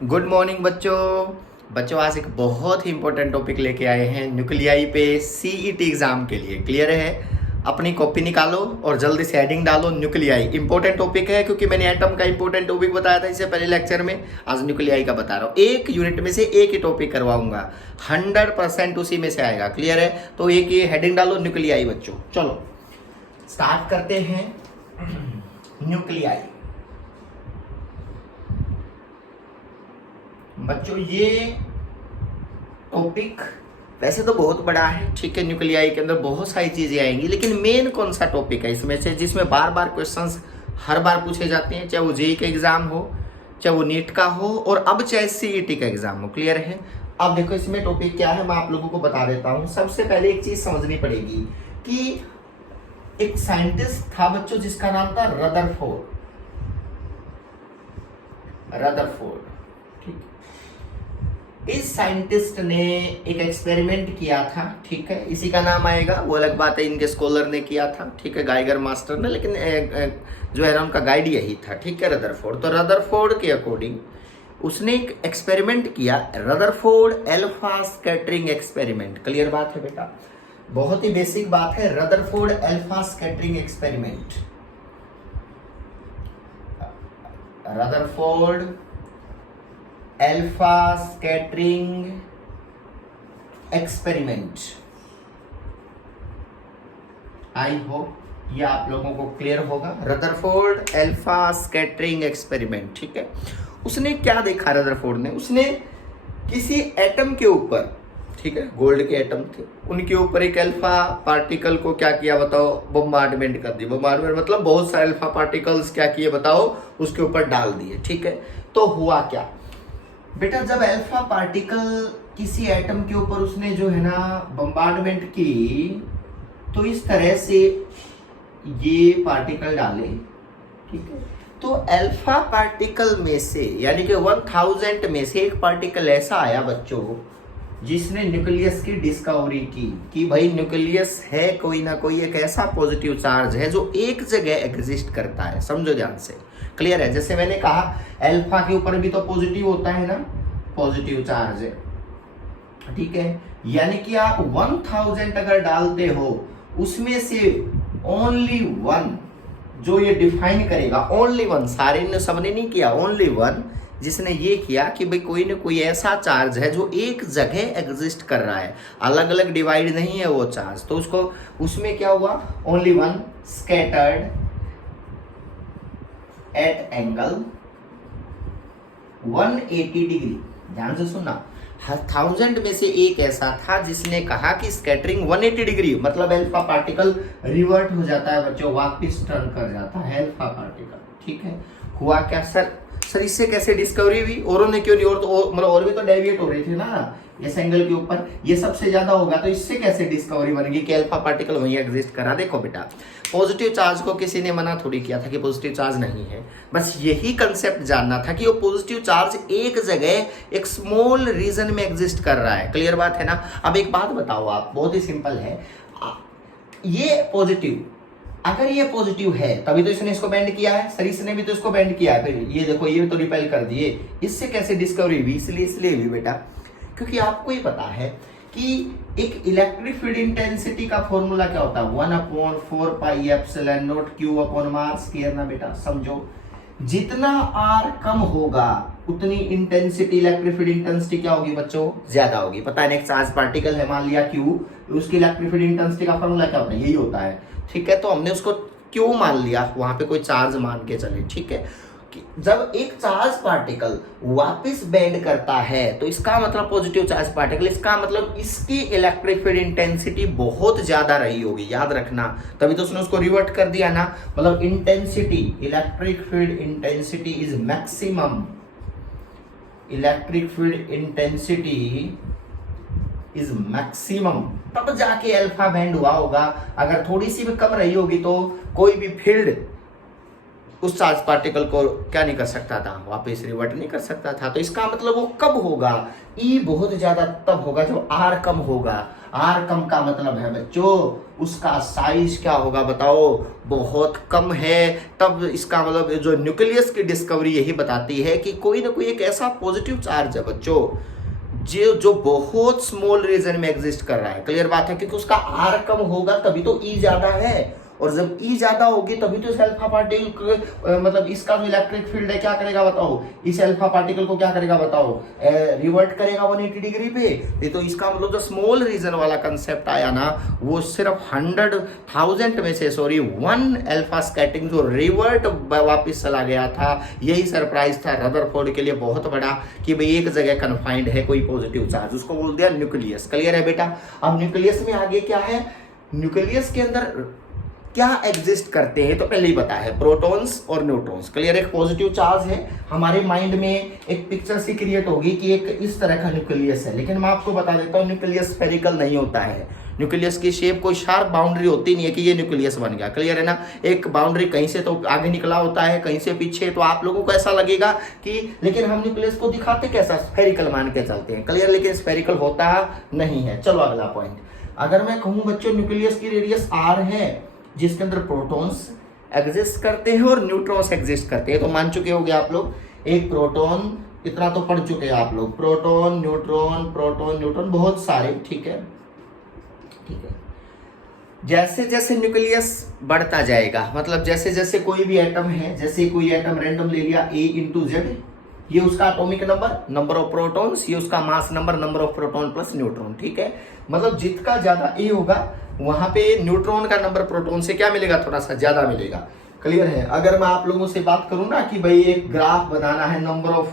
Good morning बच्चों आज एक बहुत ही इंपॉर्टेंट टॉपिक लेके आए हैं न्यूक्लियाई पे सीईटी एग्जाम के लिए। क्लियर है? अपनी कॉपी निकालो और जल्दी से हेडिंग डालो न्यूक्लियाई। इंपॉर्टेंट टॉपिक है क्योंकि मैंने एटम का इंपॉर्टेंट टॉपिक बताया था इससे पहले लेक्चर में। आज न्यूक्लियाई का बता रहा हूँ। एक यूनिट में से एक ही टॉपिक करवाऊंगा, 100% उसी में से आएगा। क्लियर है? तो एक ये हेडिंग डालो न्यूक्लियाई बच्चों। चलो स्टार्ट करते हैं न्यूक्लियाई। बच्चों ये टॉपिक वैसे तो बहुत बड़ा है, ठीक है। न्यूक्लियाई के अंदर बहुत सारी चीजें आएंगी, लेकिन मेन कौन सा टॉपिक है इसमें से जिसमें बार बार क्वेश्चंस हर बार पूछे जाते हैं, चाहे वो जेईई का एग्जाम हो, चाहे वो नीट का हो, और अब चाहे सीईटी का एग्जाम हो। क्लियर है? अब देखो इसमें टॉपिक क्या है, मैं आप लोगों को बता देता हूँ। सबसे पहले एक चीज समझनी पड़ेगी कि एक साइंटिस्ट था बच्चों जिसका नाम था रदरफोर्ड। ठीक। इस साइंटिस्ट ने एक एक्सपेरिमेंट किया था, ठीक है। इसी का नाम आएगा, वो अलग बात है इनके स्कॉलर ने किया था, ठीक है, गाइगर मास्टर ने, लेकिन जो है ना उनका गाइड यही था, ठीक है, रदरफोर्ड। तो रदरफोर्ड के अकॉर्डिंग उसने एक एक्सपेरिमेंट किया, Rutherford alpha scattering experiment. Clear बात है बेटा? बहुत ही बेसिक बात है, Rutherford alpha scattering experiment. Rutherford alpha scattering experiment. I hope ये आप लोगों को क्लियर होगा। रदरफोर्ड एल्फा स्कैटरिंग एक्सपेरिमेंट, ठीक है। उसने क्या देखा रदरफोर्ड ने? उसने किसी एटम के ऊपर, ठीक है, गोल्ड के एटम थे, उनके ऊपर एक अल्फा पार्टिकल को क्या किया बताओ? बम्बार्डमेंट कर दिया। बम्बार्डमेंट मतलब बहुत सारे अल्फा पार्टिकल्स क्या किए बताओ? उसके ऊपर डाल दिए, ठीक है। तो हुआ क्या बेटा, जब अल्फा पार्टिकल किसी एटम के ऊपर उसने जो है ना बम्बार्डमेंट की, तो इस तरह से ये पार्टिकल डाले, ठीक है। तो अल्फा पार्टिकल में से यानी कि 1000 में से एक पार्टिकल ऐसा आया बच्चों जिसने न्यूक्लियस की डिस्कवरी की कि भाई न्यूक्लियस है कोई ना कोई एक ऐसा पॉजिटिव चार्ज है जो एक जगह एग्जिस्ट करता है। समझो ध्यान से। क्लियर है? जैसे मैंने कहा अल्फा के ऊपर भी तो पॉजिटिव होता है ना, पॉजिटिव चार्ज है, ठीक है। यानी कि आप 1000 अगर डालते हो उसमें से ओनली वन जो ये डिफाइन करेगा, ओनली वन, सारे ने सबने नहीं किया, ओनली वन जिसने ये किया कि भाई कोई ना कोई ऐसा चार्ज है जो एक जगह एग्जिस्ट कर रहा है, अलग अलग डिवाइड नहीं है वो चार्ज। तो उसको उसमें क्या हुआ? Only one scattered at angle 180 degree. ध्यान से सुनना, 1000 में से एक ऐसा था जिसने कहा कि स्कैटरिंग 180 डिग्री, मतलब अल्फा पार्टिकल रिवर्ट हो जाता है बच्चों, वापस टर्न कर जाता है अल्फा पार्टिकल, ठीक है। हुआ क्या सर इससे कैसे डिस्कवरी हुई? औरों ने क्यों नहीं? और तो मतलब और भी तो डेविएट हो रहे थे ना इस एंगल के ऊपर, ये सबसे ज्यादा होगा, तो इससे कैसे डिस्कवरी बनेगी कि अल्फा पार्टिकल वहीं एग्जिस्ट करा? देखो बेटा, पॉजिटिव चार्ज को किसी ने मना थोड़ी किया था कि पॉजिटिव चार्ज नहीं है, बस यही कंसेप्ट जानना था कि वो पॉजिटिव चार्ज एक जगह एक स्मॉल रीजन में एग्जिस्ट कर रहा है। क्लियर बात है ना? अब एक बात बताओ आप, बहुत ही सिंपल है, ये पॉजिटिव, अगर ये पॉजिटिव है तभी तो इसने इसको बेंड किया है, सर इसने भी तो इसको बेंड किया है, फिर ये देखो ये तो रिपेल कर दिए, इससे कैसे डिस्कवरी हुई? इसलिए हुई बेटा क्योंकि आपको ये पता है कि एक इलेक्ट्रिक फील्ड इंटेंसिटी का फॉर्मूला क्या होता है? 1/4 pi epsilon not Q upon mass square ना बेटा। समझो, जितना आर कम होगा उतनी इंटेंसिटी, इलेक्ट्रिक फील्ड इंटेंसिटी क्या होगी बच्चों? ज्यादा होगी। पता है ना, एक चार्ज पार्टिकल है मान लिया क्यू, उसकी इलेक्ट्रिक फील्ड इंटेंसिटी का फॉर्मूला क्या होता है? यही होता है, ठीक है। तो हमने उसको क्यों मान लिया, वहां पे कोई चार्ज मान के चले, ठीक है। कि जब एक चार्ज पार्टिकल वापस बेंड करता है तो इसका मतलब पॉजिटिव चार्ज पार्टिकल, इसका मतलब इसकी इलेक्ट्रिक फील्ड इंटेंसिटी बहुत ज्यादा रही होगी, याद रखना, तभी तो उसने उसको रिवर्ट कर दिया ना। मतलब intensity, electric field intensity is maximum, electric field intensity is maximum, तब जाके अल्फा बेंड हुआ होगा। अगर थोड़ी सी भी कम रही होगी तो कोई भी फील्ड उस चार्ज पार्टिकल को क्या नहीं कर सकता था? वापस रिवर्ट नहीं कर सकता था। तो इसका मतलब वो कब होगा? ई बहुत ज्यादा तब होगा जब आर कम होगा। आर कम का मतलब है बच्चों उसका साइज क्या होगा बताओ, बहुत कम है। तब इसका मतलब जो न्यूक्लियस की डिस्कवरी यही बताती है कि कोई ना कोई एक ऐसा पॉजिटिव चार्ज है बच्चों जो बहुत स्मॉल रीजन में एग्जिस्ट कर रहा है। क्लियर बात है, क्योंकि उसका आर कम होगा तभी तो ई ज्यादा है, और जब ई ज्यादा होगी तभी तो इस अल्फा पार्टिकल मतलब इसका जो इलेक्ट्रिक फील्ड है क्या करेगा बताओ, इस अल्फा पार्टिकल को क्या करेगा बताओ, रिवर्ट करेगा 180 डिग्री पे। तो इसका मतलब जो स्मॉल रीजन वाला कंसेप्ट आया ना वो सिर्फ 100,000 में से 1 अल्फा स्कैटरिंग जो रिवर्ट वापिस चला गया था, यही सरप्राइज था रदरफोर्ड के लिए बहुत बड़ा कि भाई एक जगह कन्फाइंड है कोई पॉजिटिव चार्ज, उसको बोल दिया न्यूक्लियस। क्लियर है बेटा। अब न्यूक्लियस में आगे क्या है, न्यूक्लियस के अंदर क्या एग्जिस्ट करते हैं तो पहले ही पता है, प्रोटॉन्स और न्यूट्रॉन्स। क्लियर, एक पॉजिटिव चार्ज है, हमारे माइंड में एक पिक्चर सी क्रिएट होगी कि एक इस तरह का न्यूक्लियस है, लेकिन मैं आपको बता देता हूँ न्यूक्लियस स्फेरिकल नहीं होता है। न्यूक्लियस की शेप कोई शार्प बाउंड्री होती नहीं है कि ये न्यूक्लियस बन गया। क्लियर है ना, एक बाउंड्री कहीं से तो आगे निकला होता है कहीं से पीछे, तो आप लोगों को ऐसा लगेगा कि, लेकिन हम न्यूक्लियस को दिखाते कैसा, स्फेरिकल मान के चलते हैं। क्लियर, लेकिन स्फेरिकल होता नहीं है। चलो अगला पॉइंट, अगर मैं कहूँ बच्चों न्यूक्लियस की रेडियस आर है जिसके अंदर प्रोटॉन्स एग्जिस्ट करते हैं और न्यूट्रॉन्स एग्जिस्ट करते हैं, तो मान चुके होंगे आप लोग, एक प्रोटॉन, इतना तो पढ़ चुके हैं आप लोग, प्रोटॉन न्यूट्रॉन बहुत सारे, ठीक है। जैसे जैसे न्यूक्लियस बढ़ता जाएगा, मतलब जैसे जैसे कोई भी एटम है, जैसे कोई एटम रैंडम ले लिया A/Z, ये उसका एटॉमिक नंबर ऑफ प्रोटॉन्स, ये उसका mass number of proton plus neutron, ठीक है। मतलब जितना ज्यादा ए होगा वहां पे न्यूट्रॉन का नंबर प्रोटॉन से क्या मिलेगा, थोड़ा सा ज्यादा मिलेगा। क्लियर है। अगर मैं आप लोगों से बात करूं ना कि भाई एक ग्राफ बनाना है number of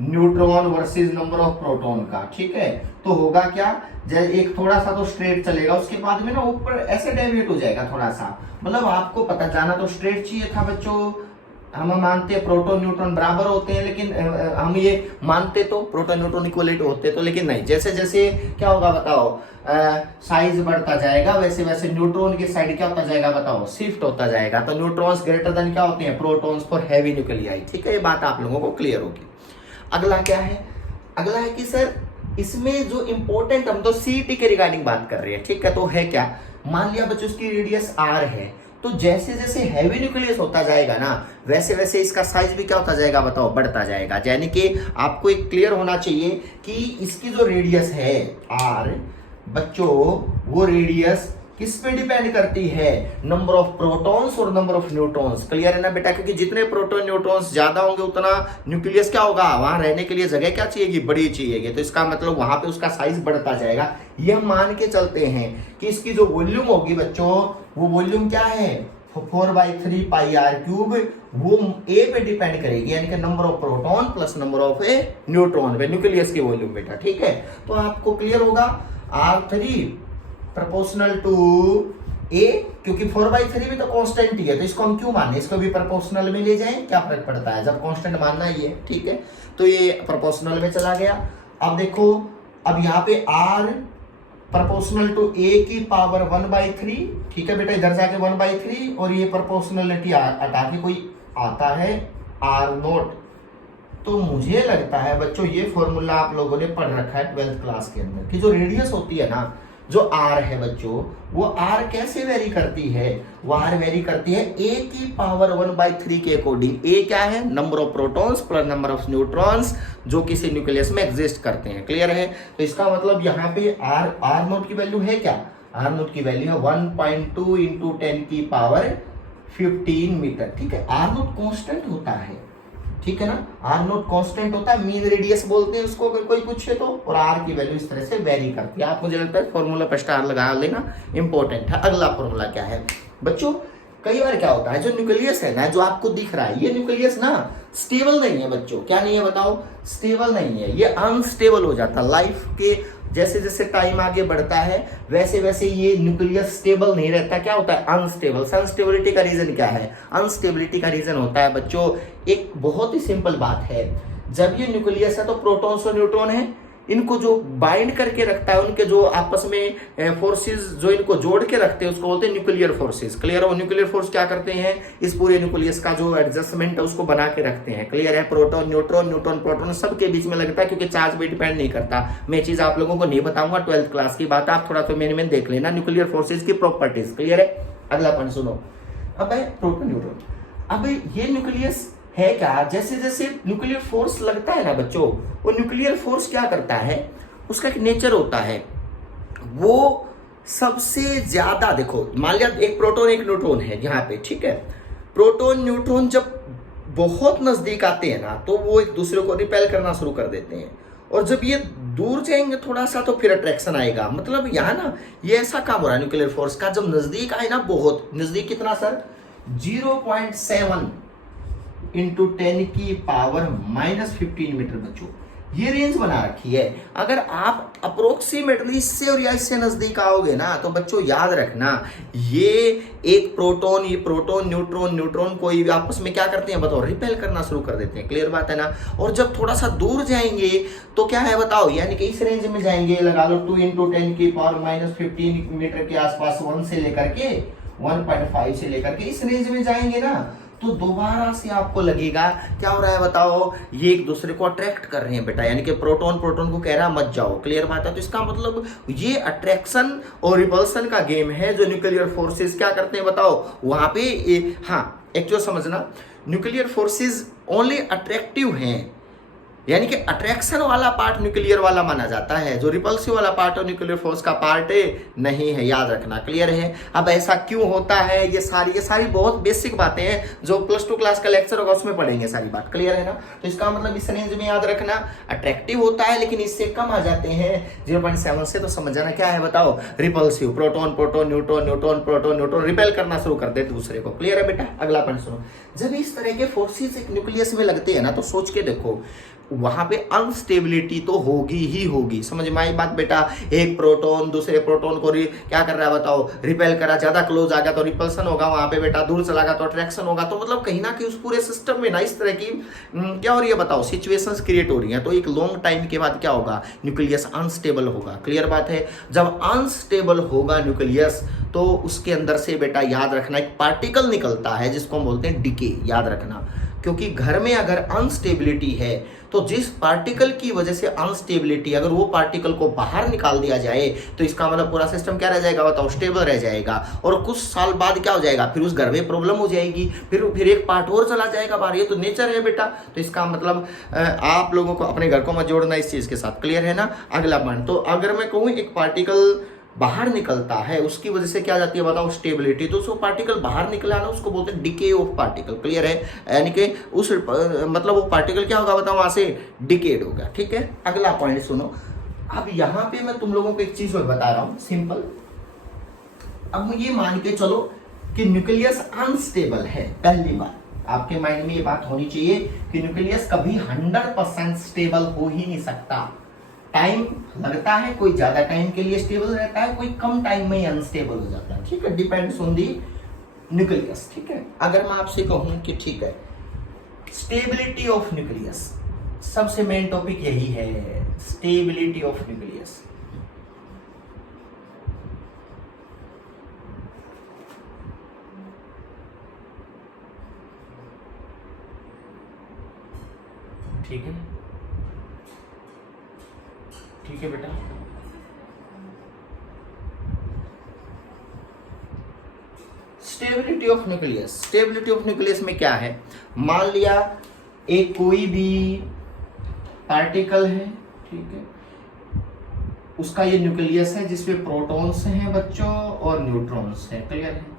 neutron versus number of proton का, ठीक है, तो होगा क्या, जैसे एक थोड़ा सा तो स्ट्रेट चलेगा, उसके बाद में ना ऊपर ऐसे डेविएट हो जाएगा थोड़ा सा, मतलब आपको पता जाना तो स्ट्रेट चाहिए था बच्चों। हम मानते हैं प्रोटॉन न्यूट्रॉन बराबर होते हैं, लेकिन हम ये मानते तो प्रोटॉन न्यूट्रॉन इक्वलेट होते तो, लेकिन नहीं, जैसे जैसे क्या होगा बताओ, साइज बढ़ता जाएगा वैसे वैसे न्यूट्रॉन की साइड क्या होता जाएगा बताओ, शिफ्ट होता जाएगा। तो न्यूट्रॉन्स ग्रेटर देन क्या होते हैं, प्रोटॉन्स फॉर हैवी न्यूक्लियाई, ठीक है, ये बात आप लोगों को क्लियर होगी। अगला क्या है, अगला है कि सर इसमें जो इंपॉर्टेंट, हम तो सीईटी के रिगार्डिंग बात कर रहे हैं, ठीक है, तो है क्या, मान लिया बच्चों उसकी रेडियस आर है, तो जैसे जैसे हैवी न्यूक्लियस होता जाएगा ना वैसे वैसे इसका साइज भी क्या होता जाएगा बताओ, बढ़ता जाएगा। यानी कि आपको एक क्लियर होना चाहिए कि इसकी जो रेडियस है आर बच्चों, वो रेडियस किस पे डिपेंड करती है, नंबर ऑफ प्रोटॉन्स और नंबर ऑफ न्यूट्रॉन्स। क्लियर है ना बेटा, क्योंकि जितने प्रोटॉन न्यूट्रॉन्स ज्यादा होंगे उतना न्यूक्लियस क्या होगा, वहां रहने के लिए जगह क्या चाहिएगी, बड़ी चाहिएगी, तो इसका मतलब वहां पे उसका साइज बढ़ता जाएगा। ये हम मान के चलते हैं कि इसकी जो वॉल्यूम होगी बच्चों, वो वॉल्यूम क्या है 4/3 πr³, वो ए पे डिपेंड करेगी, यानी कि number of proton plus number of neutron पे, न्यूक्लियस की वॉल्यूम बेटा, ठीक है। तो आपको क्लियर होगा R3 प्रोपोर्शनल टू ए, क्योंकि 4/3 भी तो कांस्टेंट ही है, तो इसको हम क्यों माने, इसको भी प्रोपोर्शनल में ले जाएं, क्या फर्क पड़ता है, जब कांस्टेंट मानना ही है, ठीक है। तो ये प्रोपोर्शनल में चला गया। अब देखो, अब यहाँ पे R प्रोपोर्शनल टू ए की पावर 1/3, ठीक है बेटा, इधर जाके 1/3, और ये प्रोपोर्शनलिटी हटा के कोई आता है R0। तो मुझे लगता है बच्चों ये फॉर्मूला आप लोगों ने पढ़ रखा है 12th क्लास के अंदर, कि जो रेडियस होती है ना, जो आर है बच्चों, वो आर कैसे वेरी करती है, वो आर वेरी करती है ए की पावर 1/3 के अकॉर्डिंग। ए क्या है, number of protons plus number of neutrons जो किसी न्यूक्लियस में एग्जिस्ट करते हैं। क्लियर है। तो इसका मतलब यहाँ पे आर नोट की वैल्यू है क्या, आर नोट की वैल्यू है 1.2 इंटू 10 की पावर 15 मीटर, ठीक है। आर नोट कॉन्स्टेंट होता है, ठीक है ना, आर नोट कांस्टेंट होता है, मीन रेडियस बोलते हैं उसको अगर कोई पूछे तो, और आर की वैल्यू इस तरह से वेरी करती है। आप मुझे लगता है फॉर्मूला पर स्टार लगा लेना, इंपॉर्टेंट है। अगला फॉर्मूला क्या है बच्चों, कई बार क्या होता है, जो न्यूक्लियस है ना, जो आपको दिख रहा है, ये न्यूक्लियस ना स्टेबल नहीं है बच्चों, क्या नहीं है बताओ, स्टेबल नहीं है, ये अनस्टेबल हो जाता है। लाइफ के जैसे जैसे टाइम आगे बढ़ता है वैसे वैसे ये न्यूक्लियस स्टेबल नहीं रहता, क्या होता है, अनस्टेबल। अनस्टेबिलिटी का रीजन क्या है, अनस्टेबिलिटी का रीजन होता है बच्चों, एक बहुत ही सिंपल बात है, जब ये न्यूक्लियस है तो प्रोटॉन्स और न्यूट्रॉन है, इनको जो बाइंड करके रखता है, उनके जो आपस में फोर्सेस जो इनको जोड़ के रखते हैं उसको बोलते हैं न्यूक्लियर फोर्सेस। क्लियर है? वो न्यूक्लियर फोर्स क्या करते हैं, इस पूरे न्यूक्लियस का जो एडजस्टमेंट है उसको बना के रखते हैं। क्लियर है? प्रोटॉन न्यूट्रॉन, न्यूट्रॉन प्रोटॉन सबके बीच में लगता है, क्योंकि चार्ज पे डिपेंड नहीं करता। मैं चीज आप लोगों को नहीं बताऊंगा, 12th क्लास की बात, आप थोड़ा तो मैंने देख लेना न्यूक्लियर फोर्सेज की प्रॉपर्टीज। क्लियर है? अगला पॉइंट सुनो। अब है प्रोटॉन न्यूट्रॉन। अब ये न्यूक्लियस है क्या, जैसे जैसे न्यूक्लियर फोर्स लगता है ना बच्चों, वो न्यूक्लियर फोर्स क्या करता है, उसका एक नेचर होता है, वो सबसे ज्यादा, देखो मान लिया एक प्रोटॉन एक न्यूट्रॉन है यहाँ पे, ठीक है। प्रोटॉन न्यूट्रॉन जब बहुत नजदीक आते हैं ना तो वो एक दूसरे को रिपेल करना शुरू कर देते हैं, और जब ये दूर जाएंगे थोड़ा सा तो फिर अट्रैक्शन आएगा। मतलब यहाँ ना ये ऐसा काम हो रहा है न्यूक्लियर फोर्स का, जब नजदीक आए ना, बहुत नजदीक, कितना सर, 0.7 इंटू 10 की पावर -15 मीटर बच्चों, ये रेंज बना रखी है। अगर आप अप्रोक्सीमेटली इससे और या इससे नजदीक आओगे ना तो बच्चों याद रखना, ये एक प्रोटॉन, ये प्रोटॉन न्यूट्रॉन, न्यूट्रॉन कोई भी आपस में क्या करते हैं बताओ, रिपेल करना शुरू कर देते हैं। क्लियर बात है ना? और जब थोड़ा सा दूर जाएंगे तो क्या है बताओ, यानी कि इस रेंज में जाएंगे, लगा लो 2 इंटू 10 की पावर -15 मीटर के आसपास, 1 से लेकर के 1.5 से लेकर के इस रेंज में जाएंगे ना, तो दोबारा से आपको लगेगा क्या हो रहा है बताओ, ये एक दूसरे को अट्रैक्ट कर रहे हैं बेटा, यानी कि प्रोटॉन प्रोटॉन को कह रहा है मत जाओ। क्लियर बात है? तो इसका मतलब ये अट्रैक्शन और रिपल्सन का गेम है जो न्यूक्लियर फोर्सेस क्या करते हैं बताओ वहां पे। हाँ, एक जो समझना, न्यूक्लियर फोर्सेस ओनली अट्रैक्टिव हैं, यानी कि अट्रैक्शन वाला पार्ट न्यूक्लियर वाला माना जाता है, जो रिपल्सिव वाला पार्ट और न्यूक्लियर फोर्स का पार्ट नहीं है, याद रखना। क्लियर है? अब ऐसा क्यों होता है, ये सारी बहुत बेसिक बातें हैं जो +2 क्लास का लेक्चर होगा उसमें पढ़ेंगे सारी बात। क्लियर है ना? तो इसका मतलब इस रेंज में याद रखना अट्रैक्टिव होता है, लेकिन इससे कम आ जाते हैं 0.7 से, तो समझ जाना क्या है बताओ, repulsive. Proton proton neutron, neutron proton, neutron repel करना शुरू कर देते दूसरे को। क्लियर है बेटा? अगला पॉइंट सुनो। जब इस तरह के फोर्सेस एक न्यूक्लियस में लगते हैं ना तो सोच के देखो, वहां पे अनस्टेबिलिटी तो होगी ही होगी। समझ में आई बात बेटा? एक प्रोटॉन दूसरे प्रोटॉन को क्या कर रहा है बताओ, रिपेल करा, ज्यादा क्लोज आ गया तो रिपल्सन होगा वहां पे बेटा, दूर चला गया तो अट्रैक्शन होगा। तो मतलब कहीं ना कहीं उस पूरे सिस्टम में ना इस तरह की क्या हो रही है बताओ, सिचुएशंस क्रिएट हो रही हैं। तो एक लॉन्ग टाइम के बाद क्या होगा, न्यूक्लियस अनस्टेबल होगा। क्लियर बात है? जब अनस्टेबल होगा न्यूक्लियस तो उसके अंदर से बेटा याद रखना एक पार्टिकल निकलता है जिसको हम बोलते हैं डीके। याद रखना, क्योंकि घर में अगर अनस्टेबिलिटी है तो जिस पार्टिकल की वजह से अनस्टेबिलिटी, अगर वो पार्टिकल को बाहर निकाल दिया जाए तो इसका मतलब पूरा सिस्टम क्या रह जाएगा बताओ, स्टेबल रह जाएगा। और कुछ साल बाद क्या हो जाएगा, फिर उस घर में प्रॉब्लम हो जाएगी, फिर एक पार्ट और चला जाएगा बाहर। ये तो नेचर है बेटा। तो इसका मतलब आप लोगों को अपने घर को मत जोड़ना इस चीज के साथ। क्लियर है ना? अगला पॉइंट, तो अगर मैं कहूँ एक पार्टिकल बाहर निकलता है उसकी वजह से क्या जाती है बताओ, स्टेबिलिटी। तो उसको पार्टिकल बाहर निकला ना उसको बोलते हैं डिके ऑफ पार्टिकल। क्लियर है? यानी कि उस मतलब वो पार्टिकल क्या होगा बताओ, वहां से डिकेड होगा। ठीक है? अगला पॉइंट सुनो। अब यहां पे मैं तुम लोगों को एक चीज और बता रहा हूं सिंपल। अब ये मान के चलो कि न्यूक्लियस अनस्टेबल है। पहली बात आपके माइंड में ये बात होनी चाहिए कि न्यूक्लियस कभी 100% स्टेबल हो ही नहीं सकता। टाइम लगता है, कोई ज्यादा टाइम के लिए स्टेबल रहता है, कोई कम टाइम में ही अनस्टेबल हो जाता है। ठीक है? Depends on the nucleus. ठीक है? अगर मैं आपसे कहूं कि ठीक है, स्टेबिलिटी ऑफ न्यूक्लियस, सबसे मेन टॉपिक यही है, स्टेबिलिटी ऑफ न्यूक्लियस। ठीक है? ठीक है बेटा? Stability of nucleus, stability of nucleus में क्या है, मान लिया एक कोई भी पार्टिकल है, ठीक है, उसका ये न्यूक्लियस है जिसमें प्रोटॉन्स हैं बच्चों और न्यूट्रॉन्स हैं। क्लियर है?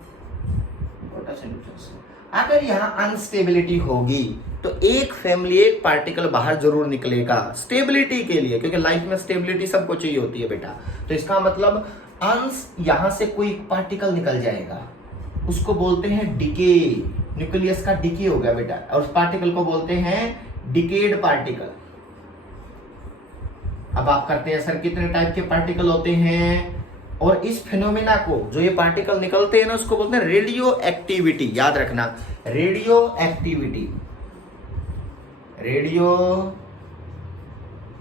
अगर यहाँ अनस्टेबिलिटी होगी तो एक फैमिली, एक पार्टिकल बाहर जरूर निकलेगा स्टेबिलिटी के लिए, क्योंकि लाइफ में स्टेबिलिटी सबको चाहिए होती है बेटा। तो इसका मतलब यहां से कोई पार्टिकल निकल जाएगा, उसको बोलते हैं डिके। न्यूक्लियस का डिके हो गया बेटा, और उस पार्टिकल को बोलते हैं डिकेड पार्टिकल। अब आप करते हैं सर कितने टाइप के पार्टिकल होते हैं, और इस फिनोमेना को जो ये पार्टिकल निकलते हैं ना उसको बोलते हैं रेडियो एक्टिविटी। याद रखना, radio activity, radio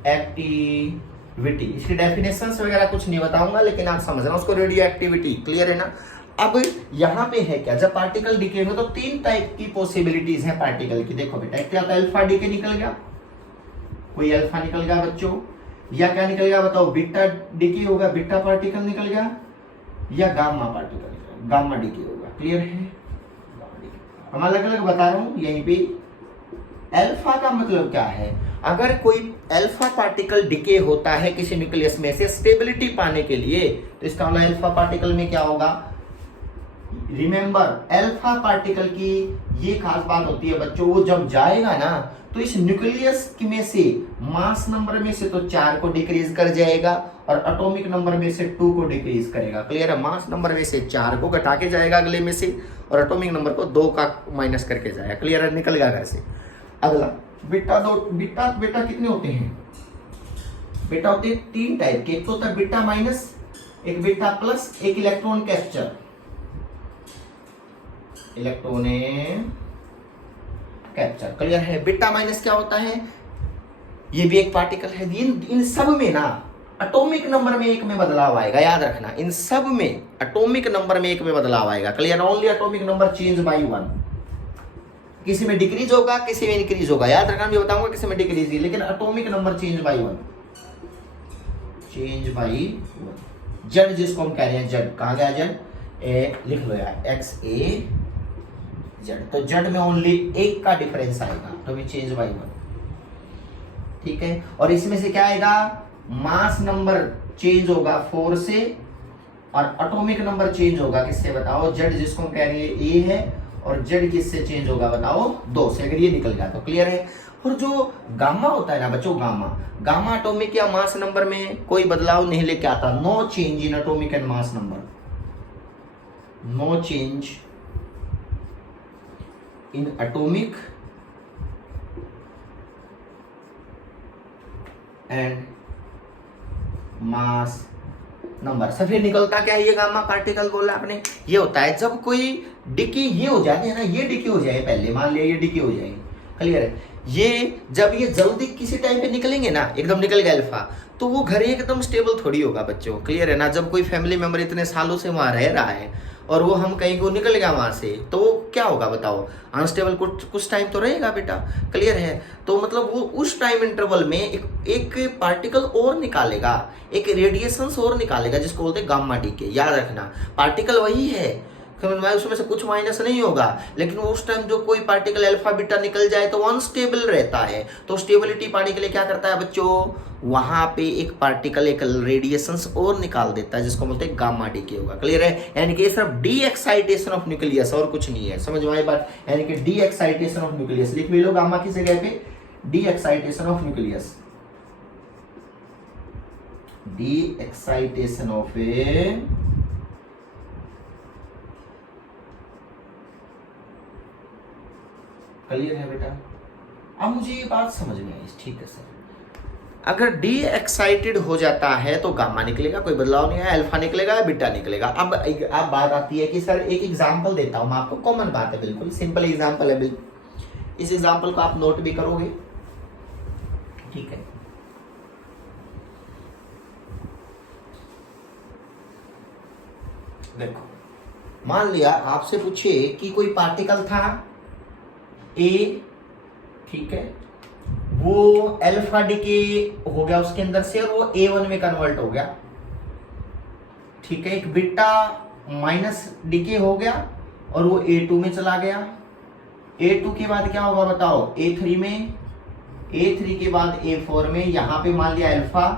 activity. Witty. इसकी डेफिनेशंस वगैरह कुछ नहीं बताऊंगा, लेकिन आप समझना उसको, रेडियो एक्टिविटी। क्लियर है ना। अब यहाँ पे है क्या, जब पार्टिकल डिके हो तो तीन टाइप की पॉसिबिलिटीज है पार्टिकल की। देखो बेटा, क्या अल्फा डिके निकल गया, कोई अल्फा निकल गया बच्चों, या क्या निकल गया बताओ, बीटा डिके होगा, बीटा पार्टिकल निकल गया, या गामा पार्टिकल, गामा डिके होगा। क्लियर है। हम अलग अलग बता रहा हूं यहीं पे। अल्फा का मतलब क्या है, अगर कोई अल्फा पार्टिकल डिके होता है किसी न्यूक्लियस में से स्टेबिलिटी पाने के लिए, तो इसका मतलब अल्फा पार्टिकल में क्या होगा, रिमेंबर अल्फा पार्टिकल की ये खास बात होती है बच्चों, वो जब जाएगा ना तो इस न्यूक्लियस में से मास नंबर में से तो 4 को डिक्रीज कर जाएगा और एटॉमिक नंबर में से 2 को डिक्रीज करेगा। क्लियर है। मास नंबर में से 4 को घटा के जाएगा अगले में से, और एटॉमिक नंबर को 2 का माइनस करके जाएगा। क्लियर है, निकल गया घर से। अगला बीटा दो, बीटा बेटा कितने होते हैं, बेटा होते हैं 3 टाइप के। एक तो होता है बीटा माइनस, एक बीटा प्लस, एक electron capture, electron capture. Clear है। बीटा माइनस क्या होता है, ये भी एक पार्टिकल है। इन सब में ना एटॉमिक नंबर में 1 में बदलाव आएगा, याद रखना। इन सब में एटॉमिक नंबर में 1 में बदलाव आएगा। Clear. Only atomic number change bye 1। किसी में डिक्रीज होगा, किसी में इंक्रीज होगा, याद रखना। मैं बताऊंगा किसी में डिक्रीज, लेकिन atomic number change bye 1, change bye 1। Z जिसको हम कह रहे हैं, जेड कहा गया, जेड लिख लो यार, एक्स ए जेड। तो जेड में ओनली 1 का डिफरेंस आएगा, तो भी चेंज बाय 1। ठीक है। और इसमें से क्या आएगा, मास नंबर चेंज होगा 4 से, और एटॉमिक नंबर चेंज होगा किससे बताओ, जेड जिसको हम कह रहे हैं ए है, और जेड किससे चेंज होगा बताओ, 2 से। अगर ये निकल गया तो क्लियर है। और जो गामा होता है ना बच्चों, गामा एटॉमिक या मास नंबर में कोई बदलाव नहीं लेके आता। No change in atomic and mass number, no change in atomic and mass number. सब फिर निकलता क्या है, ये गामा पार्टिकल बोला आपने, ये होता है जब कोई डिके ये हो जाते हैं ना, ये डिके हो जाए पहले, मान लिया ये डिके हो जाए। क्लियर है। ये जब ये जल्दी किसी टाइम पे निकलेंगे ना, एकदम निकल गया अल्फा, तो वो घर एकदम स्टेबल थोड़ी होगा बच्चों। क्लियर है ना। जब कोई फैमिली मेंबर इतने सालों से वहां रह रहा है और वो हम कहीं को निकल गया वहां से, तो वो क्या होगा बताओ, अनस्टेबल कुछ टाइम तो रहेगा बेटा। क्लियर है। तो मतलब वो उस टाइम इंटरवल में एक पार्टिकल और निकालेगा, एक रेडिएशन और निकालेगा, जिसको बोलते हैं गामा डीके। याद रखना, पार्टिकल वही है, उसमें से कुछ माइनस नहीं होगा, लेकिन उस टाइम जो कोई पार्टिकल अल्फा बीटा निकल जाए तो अनस्टेबल रहता है। तो स्टेबिलिटी पाने के लिए क्या करता है बच्चों, वहां पे एक पार्टिकल एक रेडिएशंस और निकाल देता है, जिसको बोलते हैं गामा डीके होगा। क्लियर है। यानी कि सिर्फ डी एक्साइटेशन ऑफ न्यूक्लियस और कुछ नहीं है, समझ में आई बात। यानी कि डी एक्साइटेशन ऑफ न्यूक्लियस लिख भी लो, गामा की जगह पे D excitation of nucleus, D excitation of A clear है बेटा। अब मुझे ये बात समझ में आई, ठीक है सर। अगर डी एक्साइटेड हो जाता है तो गामा निकलेगा, कोई बदलाव नहीं है, अल्फा निकलेगा या बीटा निकलेगा। अब बात आती है कि सर एक एग्जांपल देता हूं मैं आपको, कॉमन बात है, बिल्कुल सिंपल एग्जांपल है। बिल्कुल इस एग्जांपल को आप नोट भी करोगे, ठीक है। देखो, मान लिया आपसे पूछे कि कोई पार्टिकल था ए, ठीक है, वो अल्फा डीके हो गया उसके अंदर से, और वो A1 में कन्वर्ट हो गया, ठीक है। एक बीटा माइनस डीके हो गया और वो A2 में चला गया। A2 के बाद क्या होगा बताओ, A3 में, A3 के बाद A4 में, यहां पे मान लिया अल्फा,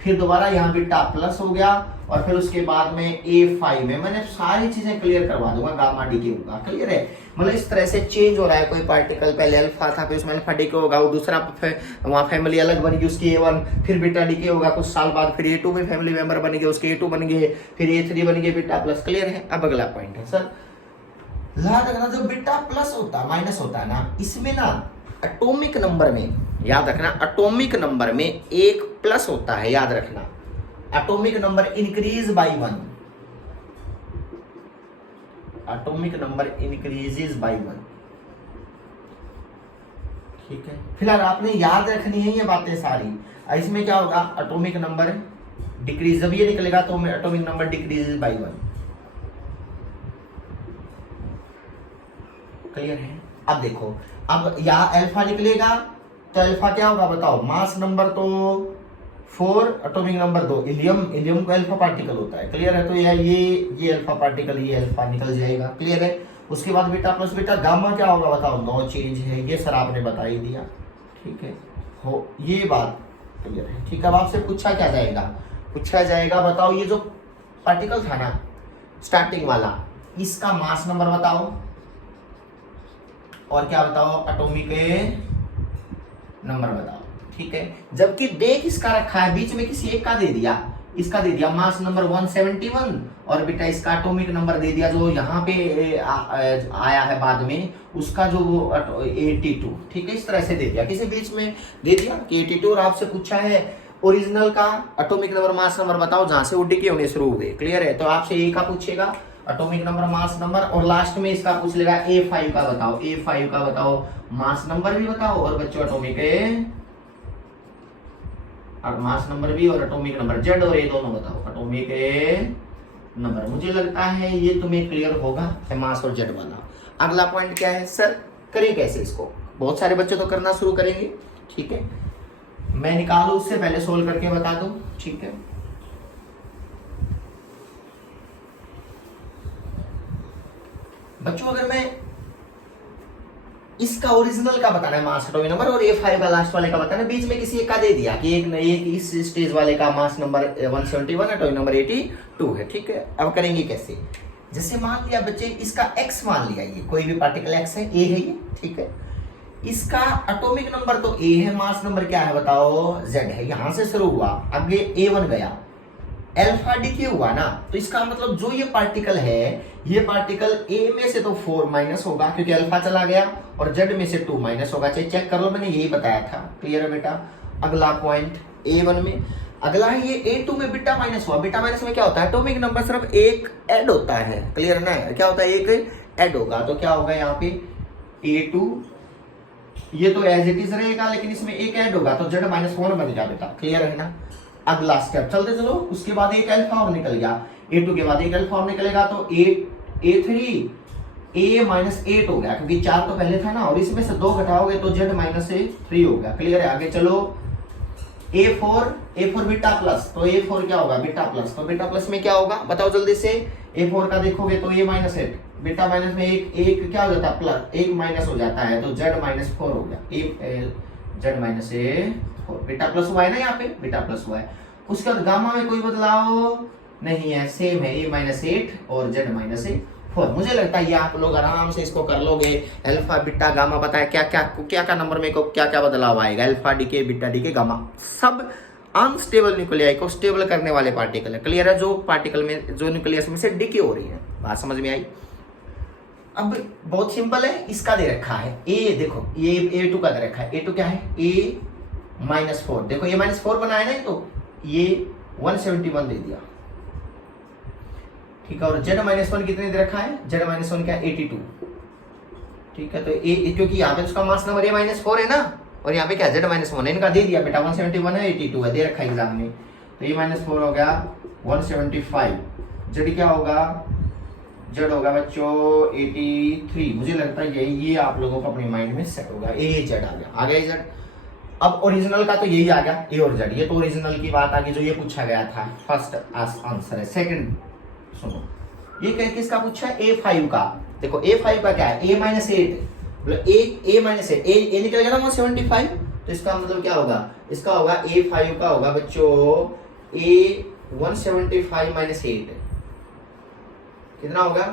फिर दोबारा यहाँ बीटा प्लस हो गया, और फिर उसके बाद में A5 में। मैंने सारी चीजें क्लियर करवा दूंगा, गामा डीके होगा। क्लियर है। मतलब इस तरह से चेंज हो रहा है, कोई पार्टिकल पहले अल्फा था, फिर उसमें अल्फा डीके होगा, वो दूसरा वहां फैमिली अलग बन गई उसकी A1, फिर बीटा डीके होगा, कुछ साल बाद फिर A2 में फैमिली मेंबर बन गए, उसके A2 बन गए, फिर A3 बन गए, बीटा प्लस। क्लियर है। अब अगला पॉइंट है सर, याद रखना, जब बीटा प्लस होता माइनस होता है ना, इसमें ना एटॉमिक नंबर में, याद रखना, एटॉमिक नंबर में 1 प्लस होता है, याद रखना। Atomic number increase by 1, atomic number increases by 1, ठीक है, फिलहाल आपने याद रखनी है ये बातें सारी। इसमें क्या होगा, एटॉमिक नंबर डिक्रीज, जब ये निकलेगा तो atomic number decrease by 1। Clear है? अब देखो, अब यहाँ अल्फा निकलेगा तो अल्फा क्या होगा बताओ, मास नंबर तो 4, एटॉमिक नंबर 2, इलियम को अल्फा पार्टिकल होता है। क्लियर है? तो ये अल्फा पार्टिकल, ये अल्फा निकल जाएगा। क्लियर है? उसके बाद बीटा प्लस बीटा, गामा क्या होगा बताओ, नो चेंज है, ये सर आपने बता ही दिया। ठीक है, हो ये बात क्लियर है। ठीक है, अब आपसे पूछा क्या जाएगा, पूछा जाएगा बताओ ये जो पार्टिकल था ना स्टार्टिंग वाला, इसका मास नंबर बताओ और क्या बताओ, एटॉमिक नंबर बताओ। ठीक है, जबकि देख इसका रखा है बीच में किसी एक का दे दिया, इसका दे दिया मास नंबर 171 और बेटा इसका एटॉमिक नंबर दे दिया जो यहाँ पे आया है बाद में, उसका जो 82। ठीक है, इस तरह से दे दिया, किसी बीच में दे दिया कि 82 और आपसे पूछा है ओरिजिनल का एटॉमिक नंबर मास नंबर बताओ जहां से वो डिके होने शुरू हुए। क्लियर है? तो आपसे ए का पूछेगा एटॉमिक नंबर मास नंबर, और लास्ट में इसका पूछ लेगा A5 का बताओ, A5 का बताओ मास नंबर भी बताओ और बच्चों एटॉमिक और मास नंबर भी और एटॉमिक नंबर जेड और ये दोनों बताओ एटॉमिक नंबर। मुझे लगता है ये तुम्हें क्लियर होगा मास और जेड वाला। अगला पॉइंट क्या है सर, करें कैसे इसको, बहुत सारे बच्चे तो करना शुरू करेंगे। ठीक है, मैं निकालू उससे पहले सोल्व करके बता दूं। ठीक है, बच्चों अगर मैं इसका ओरिजिनल का बताना है मास एटॉमिक नंबर और A5 का लास्ट वाले का बताना है, बीच में किसी एक का दे दिया कि एक इस स्टेज वाले का मास नंबर 171 एटॉमिक नंबर 82 है। ठीक है, अब करेंगे कैसे, जैसे मान लिया बच्चे इसका x मान लिया, ये कोई भी पार्टिकल x है, A है ये। ठीक है, इसका एटॉमिक नंबर तो A है, मास नंबर क्या है बताओ, Z है। यहां से शुरू हुआ, आगे A1 गया, अल्फा डिके हुआ ना, तो इसका मतलब जो ये पार्टिकल है, ये पार्टिकल A में से तो 4 माइनस होगा क्योंकि अल्फा चला गया, और Z में से 2 माइनस होगा। चेक कर लो, मैंने यही बताया था। क्लियर है बेटा? अगला पॉइंट A1 में, अगला है ये A2 में बीटा माइनस हुआ। बीटा माइनस में क्या होता है, एटॉमिक नंबर सिर्फ एक ऐड होता है। क्लियर है ना? क्या होता है, एक ऐड होगा, तो क्या होगा यहाँ पे A2, ये तो एज इट इज रहेगा लेकिन इसमें एक ऐड होगा तो Z -1 बनेगा बेटा। क्लियर है ना? अगला स्टेप चलते चलो, उसके बाद एक अल्फा और निकल गया, A2 के बाद एक अल्फा और निकलेगा तो A3 A-8 हो गया क्योंकि 4 तो पहले था ना, और इसमें से 2 घटाओगे तो Z -3 हो गया। क्लियर है? आगे चलो, A4 बीटा प्लस, तो A4 क्या होगा, बीटा प्लस, तो बीटा प्लस में क्या होगा बताओ जल्दी से। A4 का देखोगे तो A-8, बीटा माइनस में एक क्या हो जाता है, प्लस, एक माइनस हो जाता है तो Z -4 हो गया, Z -4, बीटा प्लस हुआ है ना, यहाँ पे बीटा प्लस हुआ है। उसके बाद गामा में कोई बदलाव नहीं है, सेम है, A-8 और Z -4। मुझे लगता है ये आप लोग आराम से इसको कर लोगे। अल्फा बीटा गामा बताया क्या क्या नंबर में को क्या क्या बदलाव आएगा, alpha decay beta decay gamma, सब अनस्टेबल न्यूक्लियाई को स्टेबल करने वाले पार्टिकल है। क्लियर है? जो पार्टिकल में, जो न्यूक्लियस में से डीके हो रही है। बात समझ में आई? अब बहुत सिंपल है, इसका दे रखा है ए, देखो ये A2 का दे रखा है, A2 क्या है, A-4, देखो ये -4 बनाया ना, तो ये 171 दे दिया। ठीक है, और Z -1 कितने दे रखा है, Z -1 क्या, 82। ठीक है, तो क्योंकि यहाँ पे उसका मास नंबर A-4 है ना, और यहाँ पे क्या Z -1 है, इनका दे दिया बेटा, 171 है, 82 है, दे रखा है एग्जाम में, तो A-4 हो गया 175। Z क्या होगा, Z होगा बच्चों 83। मुझे लगता है ये आप लोगों को अपने माइंड में सेट होगा, Z आ गया, आ गया Z। अब ओरिजिनल का तो यही आ गया, A और Z, ये तो ओरिजिनल की बात आ गई जो ये पूछा गया था, फर्स्ट आंसर है। सेकंड सुनो, ये किसका पूछा है, A5 का। देखो A5 का क्या है, A-8, मतलब A-8, A निकल गया ना 175, तो इसका मतलब क्या होगा, इसका होगा A5 का होगा बच्चों A-175 -8 कितना होगा,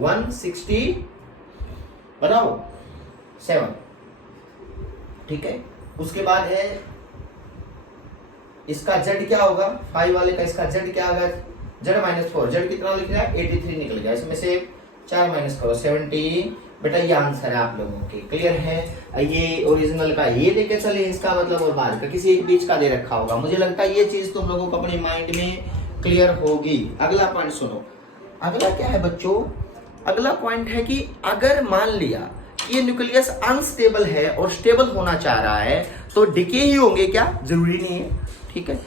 160 बताओ 7। ठीक है, उसके बाद है इसका Z क्या होगा, 5 वाले का इसका Z क्या होगा, Z -4, Z कितना लिख रहा है, 83 निकल गया, इसमें से 4 माइनस करो 70। बेटा ये आंसर है आप लोगों के। क्लियर है? ये ओरिजिनल का ये देके चले, इसका मतलब और बाहर का किसी एक बीच का दे रखा होगा। मुझे लगता है ये चीज तुम लोगों को अपने माइंड में क्लियर होगी। अगला पॉइंट सुनो, अगला क्या है बच्चों, अगला पॉइंट है कि अगर मान लिया ये न्यूक्लियस अनस्टेबल है और स्टेबल होना चाह रहा है तो डिके ही होंगे क्या? जरूरी नहीं है, ठीक है।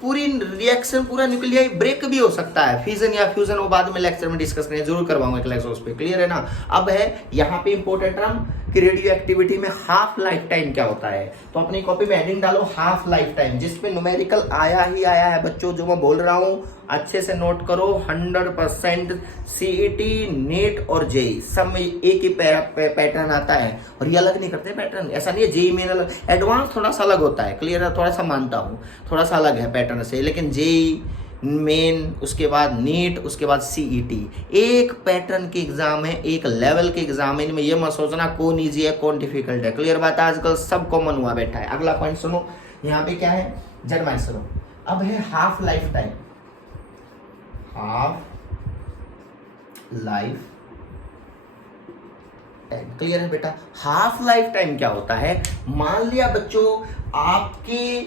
पूरी रिएक्शन, पूरा न्यूक्लियाई ब्रेक भी हो सकता है, फिजन या फ्यूजन, वो बाद में लेक्चर में डिस्कस करेंगे, जरूर करवाऊंगा क्लास उस पे, क्लियर है ना। अब है यहाँ पे इंपॉर्टेंट टर्म कि रेडियो एक्टिविटी में हाफ लाइफ टाइम क्या होता है, तो अपनी कॉपी में हेडिंग डालो हाफ लाइफ टाइम, जिसपे न्यूमेरिकल आया ही आया है बच्चों, जो मैं बोल रहा हूँ अच्छे से नोट करो। 100% सीईटी, नीट और जेई सब में एक ही पैटर्न आता है, और ये अलग नहीं करते पैटर्न, ऐसा नहीं है जेई में अलग, एडवांस थोड़ा सा अलग होता है, क्लियर है, थोड़ा सा मानता हूँ थोड़ा सा अलग है पैटर्न से, लेकिन जेई मेन, उसके बाद नीट, उसके बाद सीईटी, एक पैटर्न के एग्जाम है, एक लेवल के एग्जाम है, इनमें ये मत सोचना कौन ईजी है कौन डिफिकल्ट है, क्लियर बात है, आजकल सब कॉमन हुआ बैठा है। अगला पॉइंट सुनो, यहाँ पे क्या है, जर्मान सुनो, अब है half life time, half life time, clear है बेटा। हाफ लाइफ टाइम क्या होता है, मान लिया बच्चों आपके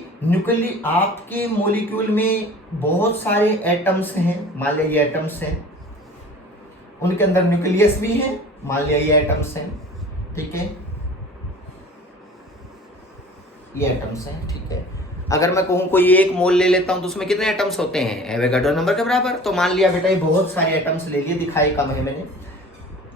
मॉलिक्यूल में बहुत सारे एटम्स हैं, मान लिया ये एटम्स हैं, उनके अंदर न्यूक्लियस भी है, मान लिया ये एटम्स हैं, ठीक है, ये एटम्स हैं, ठीक है। अगर मैं कहूं कोई एक मोल ले लेता हूं तो उसमें कितने एटम्स होते हैं, एवोगाड्रो नंबर के बराबर, तो मान लिया बेटा ये बहुत सारे एटम्स ले लिए, दिखाई कम है मैंने।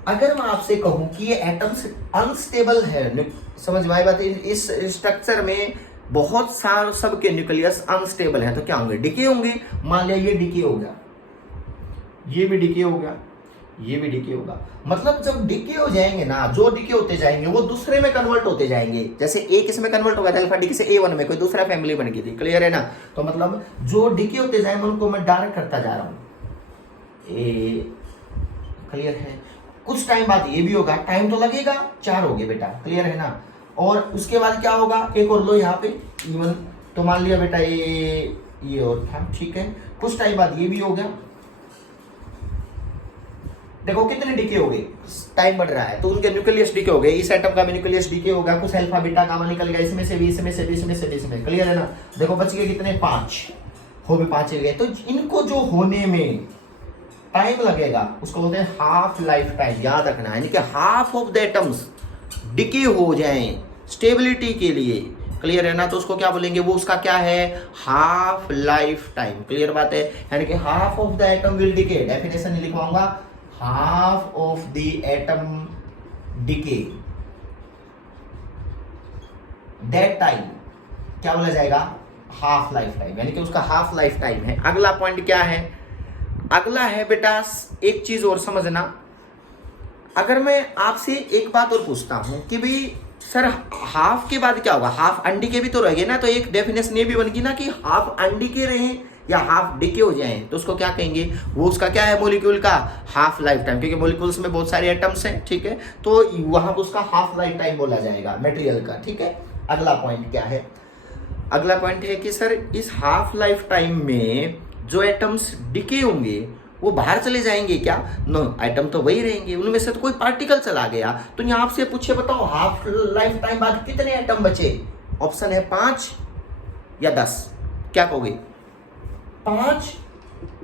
अगर मैं आपसे कहूं कि ये एटम्स अनस्टेबल है, समझ में आई बात, इस स्ट्रक्चर में बहुत सारे सबके न्यूक्लियस अनस्टेबल है, तो क्या होंगे, डिके होंगे। मान लिया ये डिके हो गया, ये भी डिके हो गया, ये भी डिके होगा, मतलब जब डिके हो जाएंगे ना, जो डिके होते जाएंगे वो दूसरे में कन्वर्ट होते जाएंगे, जैसे एक इसमें कन्वर्ट हो गया था अल्फा डी से A1 में, कोई दूसरा फैमिली बन गई थी, क्लियर है ना। तो मतलब जो डिके होते जाएंगे उनको मैं डार्क करता जा रहा हूं, क्लियर है। कुछ टाइम बाद ये भी होगा, टाइम तो लगेगा, 4 हो गए बेटा, क्लियर है ना। और उसके बाद क्या होगा, एक और लो यहाँ पे E1, तो मान लिया बेटा ये और था, ठीक है। कुछ टाइम बाद ये भी हो गया, देखो कितने डिके हो गए, टाइम बढ़ रहा है तो उनके न्यूक्लियस डिके हो गए, इस एटम का भी न्यूक्लियस डिके होगा, कुछ अल्फा बीटा गामा निकल गया, इसमें से भी, इसमें से भी, इसमें से भी, इसमें, क्लियर है ना। देखो बच गए कितने, 5 हो भी 5 गए, तो इनको जो होने में टाइम लगेगा उसको बोलते हैं हाफ लाइफ टाइम, याद रखना है, यानी कि half of the atoms decay हो जाएं स्टेबिलिटी के लिए, क्लियर है ना, तो उसको क्या बोलेंगे, वो उसका क्या है, हाफ लाइफ टाइम, क्लियर बात है। यानी कि half of the atom will decay, definition लिखवाऊंगा, half of the atom decay, that time क्या बोला जाएगा, हाफ लाइफ टाइम, यानी कि उसका हाफ लाइफ टाइम है। अगला पॉइंट क्या है, अगला है बेटा, एक चीज और समझना, अगर मैं आपसे एक बात और पूछता हूं कि भाई सर हाफ के बाद क्या होगा, हाफ अनडिके भी तो रहेंगे ना, तो एक डेफिनेशन ये भी बनेगी ना कि हाफ अनडिके रहे या हाफ डिके हो जाए, तो उसको क्या कहेंगे, वो उसका क्या है, मॉलिक्यूल का हाफ लाइफ टाइम, क्योंकि मॉलिक्यूल्स में बहुत सारे एटम्स हैं, ठीक है, तो वहां उसका हाफ लाइफ टाइम बोला जाएगा मटेरियल का, ठीक है। अगला पॉइंट क्या है, अगला पॉइंट है कि सर इस हाफ लाइफ टाइम में जो एटम्स डिके होंगे वो बाहर चले जाएंगे क्या, नो, एटम तो वही रहेंगे, उनमें से तो कोई पार्टिकल चला गया, तो यहाँ आपसे पूछे बताओ हाफ लाइफ टाइम बाद कितने एटम बचे, ऑप्शन है 5 या 10, क्या कहोगे, 5,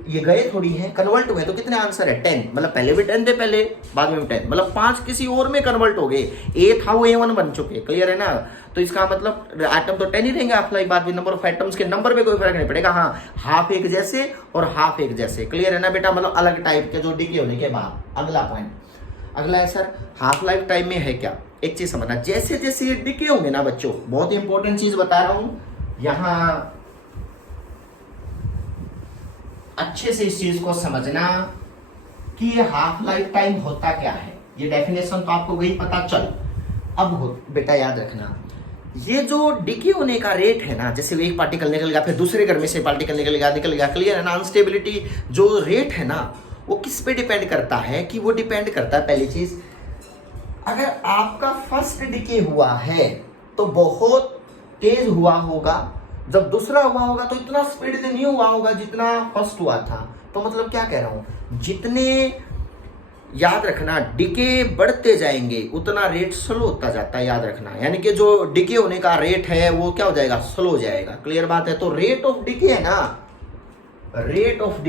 ये गए थोड़ी हैं, कन्वर्ट हुए, तो कितने आंसर है, 10, मतलब पहले भी 10 थे, पहले बाद में भी 10, मतलब 5 किसी और में कन्वर्ट हो गए, ए था वो A1 बन चुके, क्लियर है ना। तो इसका मतलब एटम तो 10 ही रहेंगे, हाफ लाइफ बाद भी नंबर ऑफ एटम्स के नंबर में कोई फर्क नहीं पड़ेगा, हाँ हाफ एक जैसे और हाफ एक जैसे, क्लियर है ना बेटा, मतलब अलग टाइप के जो डिके होने के बाद। अगला पॉइंट, अगला है सर हाफ लाइफ टाइम में है क्या, एक चीज समझना, जैसे जैसे ये डिके होंगे ना बच्चों, बहुत इंपॉर्टेंट चीज बता रहा हूं, यहां अच्छे से इस चीज को समझना कि ये हाफ लाइफ टाइम होता क्या है, ये डेफिनेशन तो आपको वही पता चल, अब हो बेटा याद रखना, ये जो डिके होने का रेट है ना, जैसे एक पार्टिकल निकल गया फिर दूसरे घर में से पार्टिकल निकल गया, क्लियर है ना, अनस्टेबिलिटी जो रेट है ना वो किस पे डिपेंड करता है, कि वो डिपेंड करता है, पहली चीज अगर आपका फर्स्ट डिके हुआ है तो बहुत तेज हुआ होगा, जब दूसरा हुआ होगा तो इतना स्पीड से नहीं हुआ होगा जितना फर्स्ट हुआ था, तो मतलब क्या कह रहा हूं, जितने याद रखना डिके बढ़ते जाएंगे उतना रेट स्लो होता जाता है, याद रखना, यानी कि जो डिके होने का रेट है वो क्या हो जाएगा, स्लो हो जाएगा, क्लियर बात है। तो रेट ऑफ डिके है ना, रेट ऑफ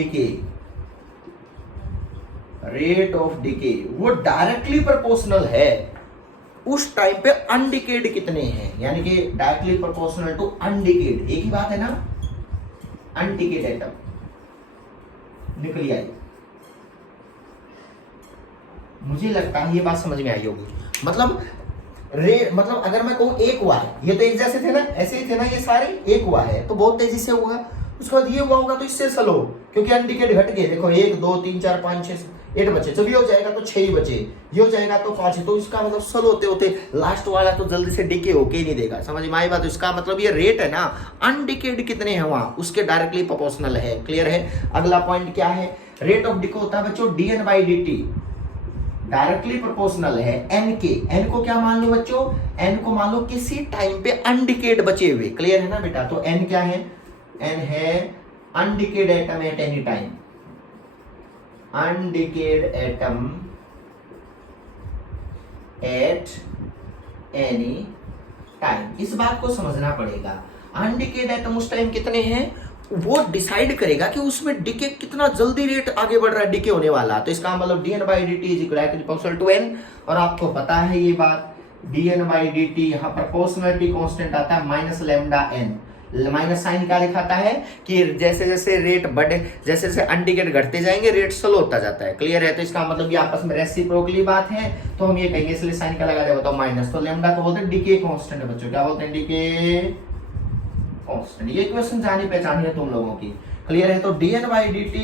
डिके वो डायरेक्टली प्रोपोर्शनल है उस टाइम पे अनडिकेड कितने हैं, यानी कि डायरेक्टली प्रोपोर्शनल टू अनडिकेड, एक ही बात है ना, अनडिकेड एटम निकली आई। मुझे लगता है ये बात समझ में आई होगी। मतलब मतलब अगर मैं कहूँ एक हुआ है, ये तो एक जैसे थे ना, ऐसे ही थे ना ये सारे, एक हुआ है तो बहुत तेजी से हुआ, उसके बाद ये हुआ होगा तो इससे स्लो, क्योंकि अनडिकेड घट गए। देखो 1 2 3 4 5 6 8 बचे, जब ये हो जाएगा तो 6 ही बचे, ये हो जाएगा तो 5, तो इसका मतलब स्लो होते होते लास्ट वाला तो जल्दी से डिके होके ही नहीं देगा। समझ में आई बात? इसका मतलब ये रेट है ना, अनडिकेड कितने हैं वहां, उसके डायरेक्टली प्रोपोर्शनल है। क्लियर है? अगला पॉइंट क्या है? रेट ऑफ डिके होता है बच्चों dN/dt, डायरेक्टली प्रोपोर्शनल है n के। n को क्या मान लो बच्चों? n को मान लो किसी टाइम पे अनडिकेड बचे हुए। क्लियर है ना बेटा? तो n क्या है? n है undecayed atom at any time, undecayed atom at any time. इस बात को समझना पड़ेगा, अनडिकेड एटम उस टाइम कितने हैं वो डिसाइड करेगा कि उसमें डिके कितना जल्दी रेट आगे बढ़ रहा है, डिके होने वाला। तो इसका मतलब dN/dt is equal to n, और आपको पता है ये बात, dN/dt यहाँ प्रोपोर्शनलिटी कांस्टेंट आता है minus lambda n। Minus sign क्या दिखाता है कि जैसे जैसे रेट बढ़े, जैसे जैसे अनडिकेड घटते जाएंगे रेट स्लो होता जाता है। क्लियर है? तो इसका मतलब ये आपस में रेसिप्रोकली बात है, तो हम ये कहेंगे, इसलिए साइन क्या लगा देगा बताओ माइनस। तो लैम्डा को बोलते हैं डिके कांस्टेंट है बच्चों, क्या बोलते हैं? Decay constant. ये क्वेश्चन जानी पहचानी है तुम लोगों की। क्लियर है? तो dN/dt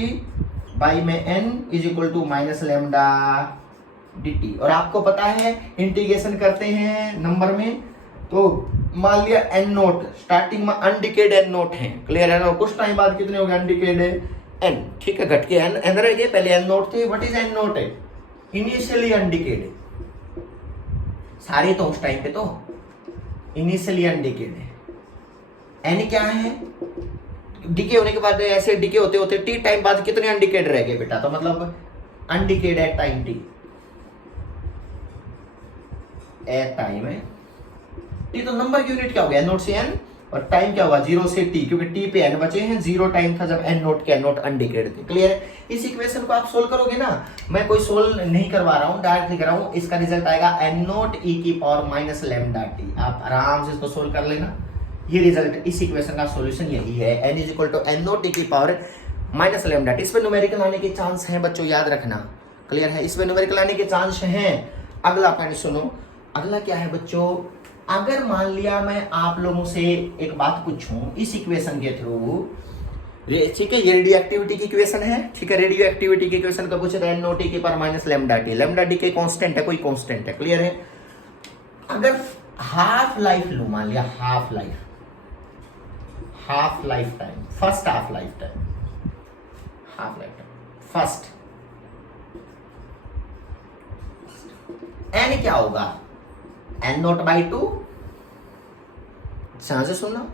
बाई में n is equal to minus lambda dt, और आपको पता है इंटीग्रेशन करते हैं नंबर में, तो मान लिया n नोट स्टार्टिंग में अनडिकेड n नोट है। क्लियर है ना? कुछ टाइम बाद कितने हो गए अनडिकेड n, ठीक है, घट के n रह गए, पहले n नोट थे। What is n note? है इनिशियली अनडिकेड, सारे तो उस टाइम पे तो इनिशियली अनडिकेड है। n क्या है? डिके होने के बाद ऐसे डिके होते होते टी टाइम बाद कितने अनडिकेड रह गए बेटा? तो मतलब undecayed at time T, at time है टी, तो नंबर की यूनिट क्या हो गया? n नोट से n, और टाइम क्या होगा? 0 से t, क्योंकि t पे n बचे हैं, 0 टाइम था जब n नोट के n नोट अनडिकेड थे। क्लियर है? इस इक्वेशन को आप सोल्व करोगे ना, मैं कोई सोल्व नहीं करवा रहा हूं, डायरेक्ट लिख रहा हूं, इसका रिजल्ट आएगा n नोट e की पावर माइनस लैम्डा टी। आप आराम से इसको सोल्व कर लेना, ये रिजल्ट, इस इक्वेशन का सॉल्यूशन यही है, n is equal to n naught e की पावर माइनस लैम्डा टी। इस पे न्यूमेरिकल आने के चांस हैं बच्चों, याद रखना। क्लियर है? इस पे न्यूमेरिकल आने के चांस हैं। अगला पॉइंट सुनो, अगला क्या है बच्चों? अगर मान लिया मैं आप लोगों से एक बात पूछूं इस इक्वेशन के थ्रू, ठीक है, ये रेडियो एक्टिविटी की इक्वेशन है, ठीक है, रेडियो एक्टिविटी की इक्वेशन का पूछे n नोट e की power minus lambda T, lambda D के कांस्टेंट है, कोई कांस्टेंट है। क्लियर है? अगर हाफ लाइफ लू, मान लिया half life time, first half life time, first n क्या होगा? n नोट बाई 2, ध्यान से सुनना,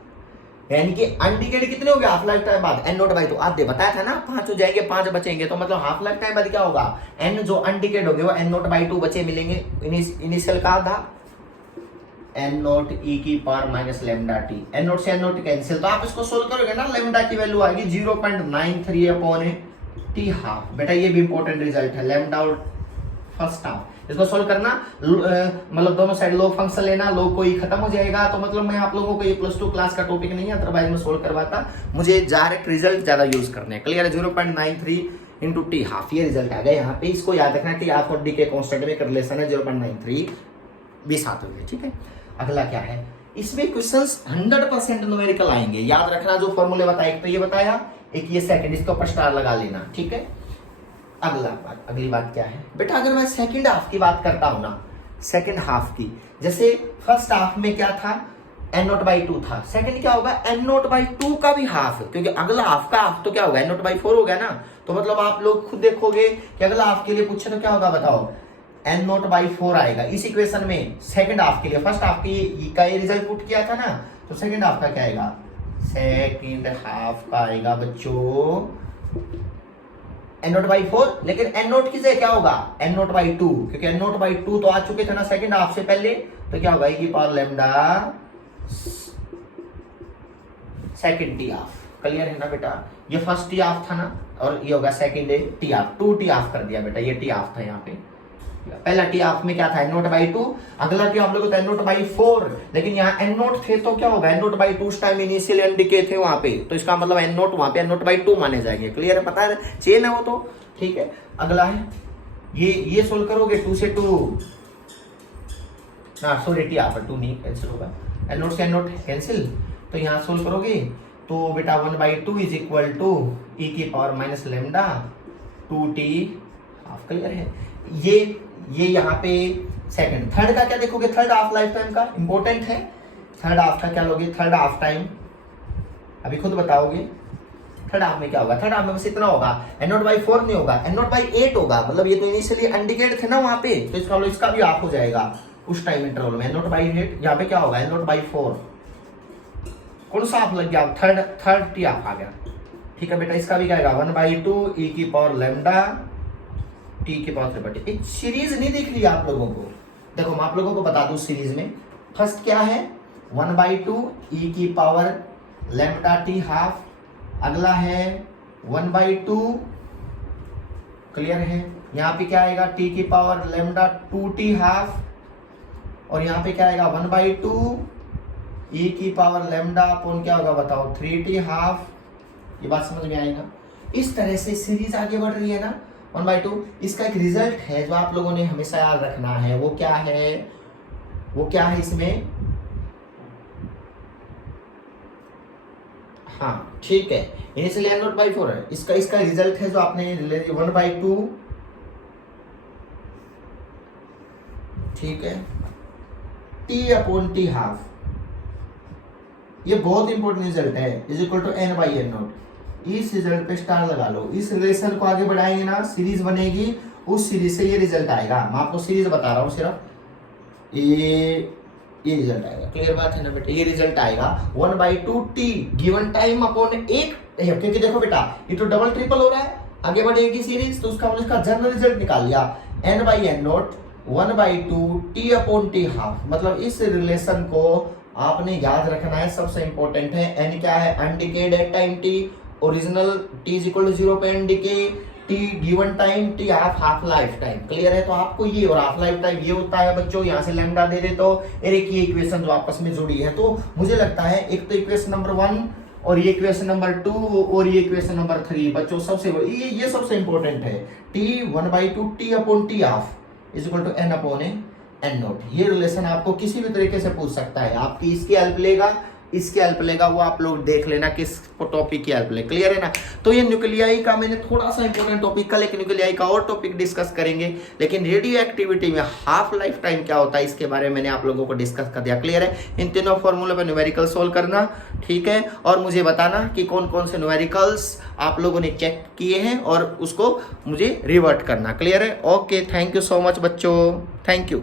यानी कि अनडिकेड कितने हो गए हाफ लाइफ टाइम बाद? n नोट बाई 2, आप दे बताया था ना 5 हो जाएंगे, 5 बचेंगे, तो मतलब हाफ लाइफ टाइम बाद क्या होगा? n जो अनडिकेड हो गए वो n नोट बाई 2 बचे मिलेंगे, इनिशियल का था n नोट e की power minus lambda T, n naught से n नोट कैंसिल, तो आप इसको सोल्व करोगे ना, लैम्डा की वैल्यू आएगी 0.93 अपॉन t हाफ। बेटा ये भी इंपॉर्टेंट रिजल्ट है, लैम्डा और फर्स्ट हाफ, इसको सोल्व करना, मतलब दोनों साइड लोग फंक्शन लेना, लोग को ही खत्म हो जाएगा। तो मतलब मैं आप लोगों को ये +2 क्लास का टॉपिक नहीं है, अदरवाइज मैं सोल्व करवाता, मुझे डायरेक्ट रिजल्ट ज्यादा यूज करने। क्लियर है? 0.93 इंटू टी हाफ, ये रिजल्ट आ गया यहाँ पे, इसको याद रखना कि आप डी के कांस्टेंट में कर रिलेशन है 0.93 भी साथ हो गए। ठीक है, अगला क्या है? इसमें क्वेश्चंस 100% न्यूमेरिकल आएंगे, याद रखना, जो फॉर्मूले बताया, एक तो ये बताया, एक ये सेकंड, इसके ऊपर स्टार लगा लेना। ठीक है, अगली बात क्या है बेटा? अगर मैं सेकंड हाफ की बात करता हूं ना, सेकंड हाफ की, जैसे फर्स्ट हाफ में क्या था? n नोट बाई 2 था, सेकंड क्या होगा? n नोट बाई 2 का भी हाफ, क्योंकि अगला हाफ का हाफ तो क्या होगा? n नोट बाई 4 हो गया ना। तो मतलब आप लोग खुद देखोगे कि अगला हाफ के लिए पूछे तो क्या होगा बताओ? n नोट बाई 4 आएगा इस इक्वेशन में सेकंड हाफ के लिए। फर्स्ट हाफ की का ये रिजल्ट पुट किया था ना, तो सेकंड हाफ का क्या आएगा? सेकंड हाफ का आएगा बच्चों n नोट बाई 4, लेकिन n नोट की जगह क्या होगा? n नोट बाई 2, क्योंकि n नोट बाई 2 तो आ चुके थे ना सेकंड हाफ से पहले, तो क्या होगा? e की power lambda second T half. Clear है ना बेटा? ये फर्स्ट टी हाफ था ना, और ये होगा second T half, 2 T half कर दिया बेटा, ये टी हाफ था यहाँ पे, पहला टी हाफ में क्या था n0/2, अगला टी आप लोगों को n0/4, लेकिन यहाँ n0 थे तो क्या होगा n0/2 उस टाइम इनिशियल एनडीके थे वहां पे, तो इसका मतलब n0 वहां पे n0/2 माने जाएंगे। क्लियर है, पता है चेन है वो तो, ठीक है। अगला है ये सोल्व करोगे 2 से 2, सॉरी टी हाफ 2 नहीं कैंसिल होगा, n0 से n0 कैंसिल, तो यहाँ सोल्व करोगे तो बेटा 1/2 इज इक्वल टू e की power minus lambda 2t half. Clear है, ये यहाँ पे सेकंड। थर्ड का क्या देखोगे, थर्ड हाफ लाइफ टाइम का इंपॉर्टेंट है। थर्ड हाफ का क्या लोगे, थर्ड हाफ टाइम अभी खुद बताओगे। थर्ड हाफ में क्या होगा, थर्ड हाफ में बस इतना होगा, n0/4 नहीं होगा, n0/8 होगा, मतलब ये तो इनिशियली अनडिकेट थे ना वहां पे, तो इसका भी हाफ हो जाएगा उस टाइम इंटरवल में। n0/8 यहाँ पे क्या होगा n0/4, कौन सा हाफ लग गया, थर्ड टी हाफ आ गया। ठीक है बेटा, इसका भी क्या आएगा 1/2 e की पावर लेमडा टी की पावर 3/2। एक सीरीज नहीं दिख रही आप लोगों को, देखो मैं आप लोगों को बता दूं सीरीज में फर्स्ट क्या है 1/2 e की पावर लेमडा टी हाफ, अगला है 1/2, क्लियर है। यहाँ पे क्या आएगा t की पावर लेमडा 2t हाफ, और यहाँ पे क्या आएगा 1/2 e की पावर लेमडा अपॉन क्या होगा बताओ 3t हाफ। ये बात समझ में आएगा। इस तरह से सीरीज आगे बढ़ रही है ना 1/2। इसका एक रिजल्ट है जो आप लोगों ने हमेशा याद रखना है, वो क्या है इसमें, हाँ ठीक है, इनिशियली n0/4 है, इसका रिजल्ट है जो आपने 1/2, ठीक है, t अपॉन t हाफ, ये बहुत इंपॉर्टेंट रिजल्ट है, इज इक्वल टू n/n0। इस रिजल्ट पे स्टार लगा लो, इस रिलेशन को आगे बढ़ाएंगे ना, सीरीज बनेगी, उस सीरीज से ये रिजल्ट आएगा। मैं आपको सीरीज बता रहा हूँ सिर्फ, ये रिजल्ट आएगा। क्लियर बात है ना बेटा, ये रिजल्ट आएगा 1/2 t गिवन टाइम अपॉन 1, क्योंकि देखो बेटा ये तो डबल ट्रिपल हो रहा है, आगे बढ़ेगी सीरीज, तो उसका हमने इसका जनरल रिजल्ट निकाल लिया n/n0 1/2 t upon t half. मतलब इस रिलेशन को आपने याद रखना है, सबसे इंपॉर्टेंट है। n क्या है, undecayed at time t, original t is equal to 0 पे undecay, t given time t half life time. Clear है, तो आपको ये और हाफ लाइफ टाइम ये होता है बच्चों, यहाँ से लैम्डा दे दे तो एक ये इक्वेशन जो आपस में जुड़ी है। तो मुझे लगता है एक तो इक्वेशन नंबर 1 और ये इक्वेशन नंबर 2 और ये इक्वेशन नंबर 3 बच्चों सबसे ये सबसे इंपॉर्टेंट है। t 1/2 t upon t half is equal to n upon n0। ये रिलेशन आपको किसी भी तरीके से पूछ सकता है, आपकी इसकी हेल्प लेगा, इसकी हेल्प लेगा, वो आप लोग देख लेना किस टॉपिक की हेल्प ले। क्लियर है ना। तो ये न्यूक्लियाई का मैंने थोड़ा सा इंपॉर्टेंट टॉपिक का, लेकिन न्यूक्लियाई का और टॉपिक डिस्कस करेंगे। लेकिन रेडियो एक्टिविटी में हाफ लाइफ टाइम क्या होता है इसके बारे में मैंने आप लोगों को डिस्कस कर दिया। क्लियर है, इन तीनों फॉर्मूले पर न्यूमेरिकल सोल्व करना, ठीक है, और मुझे बताना कि कौन कौन से न्यूमेरिकल्स आप लोगों ने चेक किए हैं और उसको मुझे रिवर्ट करना। क्लियर है, okay, thank you so much बच्चों, थैंक यू।